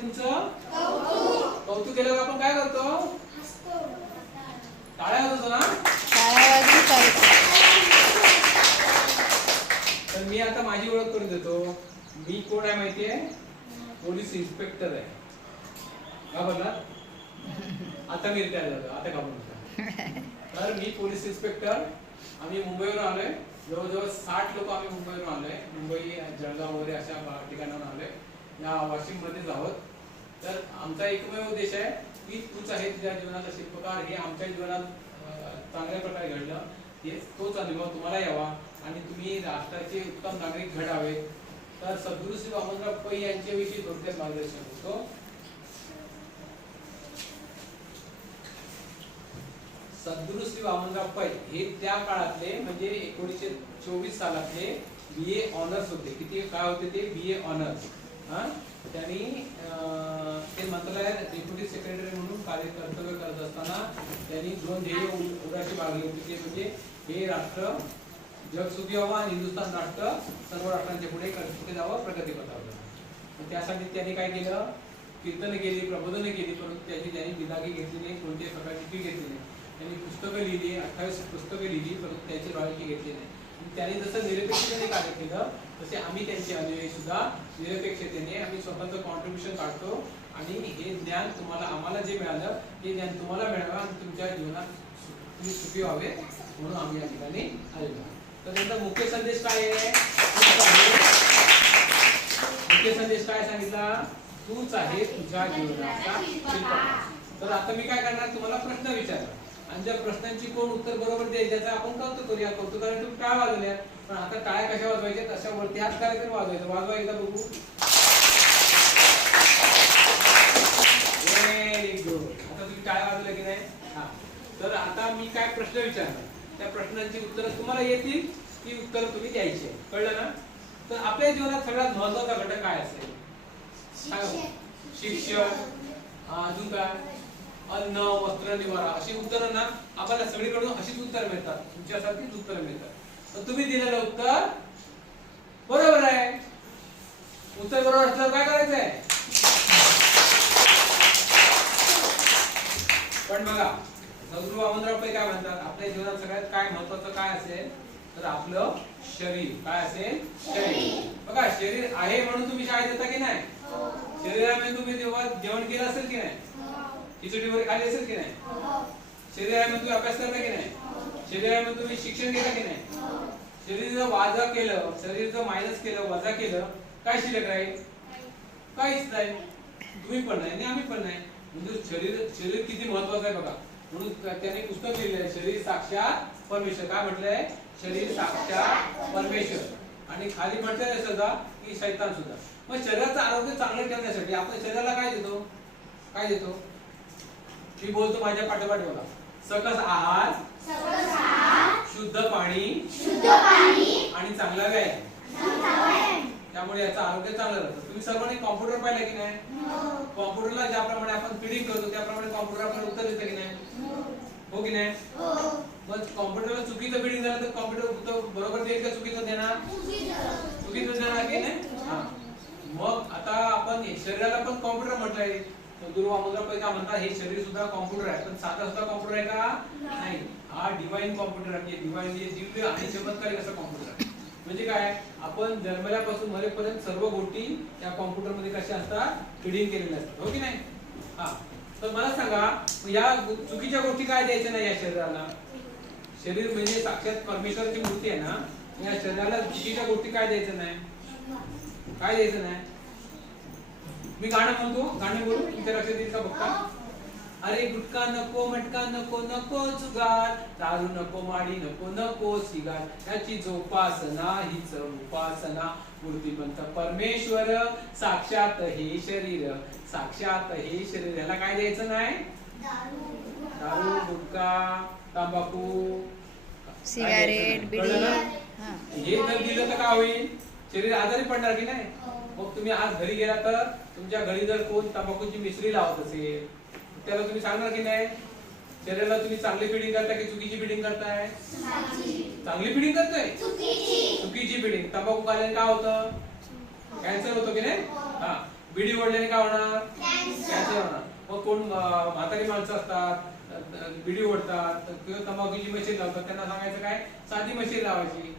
तुमचं? कौतुक. केल्यावर आपण काय करतो? टाळ्या वाजवतो ना? तर मी आता माझी ओळख करून देतो. मी कोण आहे माहितीये पोलीस इन्स्पेक्टर आहे. का बोलला आता मी रिटायर झालो. आता का बोलतो तर मी पोलीस इन्स्पेक्टर. आम्ही मुंबईवरून आलोय. जवळजवळ साठ लोक आम्ही मुंबईवरून आलोय. मुंबई जळगाव वगैरे अशा ठिकाणाहून आलोय. या वाशिम मध्येच आहोत. तर आमचा एकमेव उद्देश आहे की तूच आहे तुझ्या जीवनाचा शिल्पकार. हे आमच्या जीवनात चांगल्या प्रकारे घडलं. हे तोच अनुभव तुम्हाला यावा आणि तुम्ही राष्ट्राचे उत्तम नागरिक घडावे तर सद्गुरु श्री वामनराव पै यांच्याविषयी थोडक्यात मार्गदर्शन होतो सद्गुरु श्री वामनराव पै हे त्या काळातले म्हणजे एकोणीसशे चोवीस सालातले बी ए ऑनर्स होते. किती काय होते ते? बी ए ऑनर्स हा? त्यांनी अं, ते मंत्रालयात डेप्युटी सेक्रेटरी म्हणून कार्य कर्तव्य करत असताना त्यांनी दोन ध्येय उ- उराशी बाळगली होती. ते म्हणजे हे राष्ट्र जग सुखी व्हावं आणि हिंदुस्थान राष्ट्र सर्व राष्ट्रांच्या पुढे कर्तृत्व जावं प्रगती पथावं त्यासाठी त्यांनी काय केलं? कीर्तन केली प्रबोधन केली परंतु त्याची त्यांनी विभागी घेतली नाही कोणत्याही प्रकारची फी घेतली नाही. त्यांनी पुस्तकं लिहिली अठ्ठावीस पुस्तकं लिहिली परंतु त्याची रॉयल्टी घेतली नाही. त्यांनी जसं निरपेक्षतेने कार्य केलं तसे आम्ही त्यांचे अनुयायी सुद्धा निरपेक्षतेने आम्ही स्वतःचं कॉन्ट्रीब्युशन काढतो. आणि हे ज्ञान तुम्हाला आम्हाला जे मिळालं ते ज्ञान तुम्हाला मिळावं आणि तुमच्या जीवनात तुम्ही सुखी व्हावे म्हणून आम्ही या ठिकाणी आलेलो आहोत. तर त्यांचा मुख्य संदेश काय आहे? मुख्य संदेश काय सांगितला? तूच आहे तुझ्या जीवनाचा तर आता मी काय करणार? तुम्हाला प्रश्न विचारणार. आणि ज्या प्रश्नांची कोण उत्तर बरोबर देईल त्याचा आपण कौतुक करूया. कौतुकाने तुम्ही टाळ्या वाजवल्या? पण आता टाळ्या कशा वाजवायच्या? तशा वरती हात करायचं वाजवायचं. वाजवा एकदा बघू. Very good. आता तुम्ही टाळ्या वाजवल्या की नाही? हा. तर आता मी काय प्रश्न विचारणार? त्या प्रश्नांची उत्तरं तुम्हाला येतील ती उत्तरं तुम्ही द्यायची आहे. कळलं ना? तर आपल्या जीवनात सगळ्यात महत्त्वाचा घटक काय असेल? शिक्षण. अजून काय? अन्न वस्त्र निवारा अशी उत्तरं ना आपल्याला सगळीकडून अशीच उत्तर मिळतात. तुमच्यासारखीच उत्तर मिळतात. तर तुम्ही दिलेलं उत्तर बरोबर आहे. उत्तर बरोबर असल्यावर काय करायचंय? पण बघा सद्गुरू वामनराव पै काय म्हणतात? आपल्या जीवनात सगळ्यात काय महत्वाचं काय असेल? तर आपलं शरीर. काय असेल? शरीर. बघा शरीर आहे म्हणून तुम्ही शाळेत येता की नाही? शरीरामध्ये तुम्ही जेव्हा जेवण केलं असेल की नाही? खिचडी वगैरे खाली असेल की नाही? शरीरामध्ये तुम्ही अभ्यास करता की नाही? शरीरामध्ये तुम्ही शिक्षण घेता की नाही? शरीर जर वाजा केलं शरीर जर मायनस केलं वजा केलं काय शिल्लक राहील? काहीच नाही. तुम्ही पण नाही आणि आम्ही पण नाही. म्हणजे शरीर शरीर किती महत्वाचं आहे बघा. म्हणून त्या- त्यांनी पुस्तक लिहिलंय शरीर साक्षात परमेश्वर. काय म्हटलंय? शरीर साक्षात परमेश्वर. आणि खाली म्हटलंय सुद्धा की शैतान सुद्धा. मग शरीराचं आरोग्य चांगलं ठेवण्यासाठी आपण शरीराला काय देतो? काय देतो? मी बोलतो माझ्या पाठोपाठ बघा सकस आहार शुद्ध पाणी आणि चांगला व्यायाम. त्यामुळे याचं आरोग्य चांगलं राहतं. तुम्ही सर्वांनी कॉम्प्युटर पाहिला की नाही? कॉम्प्युटरला ज्याप्रमाणे आपण फिडिंग करतो त्याप्रमाणे कॉम्प्युटर आपल्याला उत्तर देतं की नाही? हो. की नाही? मग कॉम्प्युटरला चुकीचं फिडिंग झालं तर कॉम्प्युटर उत्तर बरोबर देईल का चुकीचं देणार? चुकीचं देणार. की नाही? हा. मग आता आपण शरीराला पण कॉम्प्युटर म्हटलंय. गुरु वामनराव पै काय म्हणतात हे शरीर सुद्धा कॉम्प्युटर आहे. पण साधा सुद्धा कॉम्प्युटर आहे का? नाही. हा डिवाइन कॉम्प्युटर आहे. डिवाइन दिव्य आणि चमत्कारिक असा कॉम्प्युटर आहे. म्हणजे काय? आपण जन्मल्यापासून मरेपर्यंत सर्व गोष्टी त्या कॉम्प्युटरमध्ये कशा असतात? फिडिंग केलेल्या असतात. हो की नाही? हा. तर मला सांगा या चुकीच्या गोष्टी काय द्यायच्या नाही या शरीराला? शरीर म्हणजे साक्षात परमेश्वराची मूर्ती आहे ना? या शरीराला चुकीच्या गोष्टी काय द्यायचं नाही? काय द्यायचं नाही? मी गाणं म्हणतो गाणं बोलू? तुमच्या लक्षात येईल का बघता? अरे गुटखा नको मटका नको नको जुगार. दारू नको माडी नको नको सिगार. याची जोपासना हीच उपासना मूर्तिपंत परमेश्वर साक्षात हे शरीर. साक्षात हे शरीर. याला काय द्यायचं नाही? दारू गुटखा तंबाखू. सिगारेट बिडी? हा. हे जर दिलं तर काय होईल? शरीर आजारी पडणार की नाही? मग तुम्ही आज घरी गेला तर तुमच्या घरी जर कोण तंबाखूची मिश्री लावत असेल त्याला तुम्ही सांगणार की नाही? शरीराला तुम्ही चांगली फिडिंग करताय की चुकीची फिडिंग करताय? चांगली फिडिंग करताय? चुकीची फिडिंग तंबाखू खाल्याने काय होतं? कॅन्सर होतो की नाही? हा. बिडी ओढल्याने काय होणार? कॅन्सर होणार. मग कोण म्हातारी माणसं असतात बिडी ओढतात किंवा तंबाखूची मशीन लावतात त्यांना सांगायचं काय? साधी मशीन लावायची.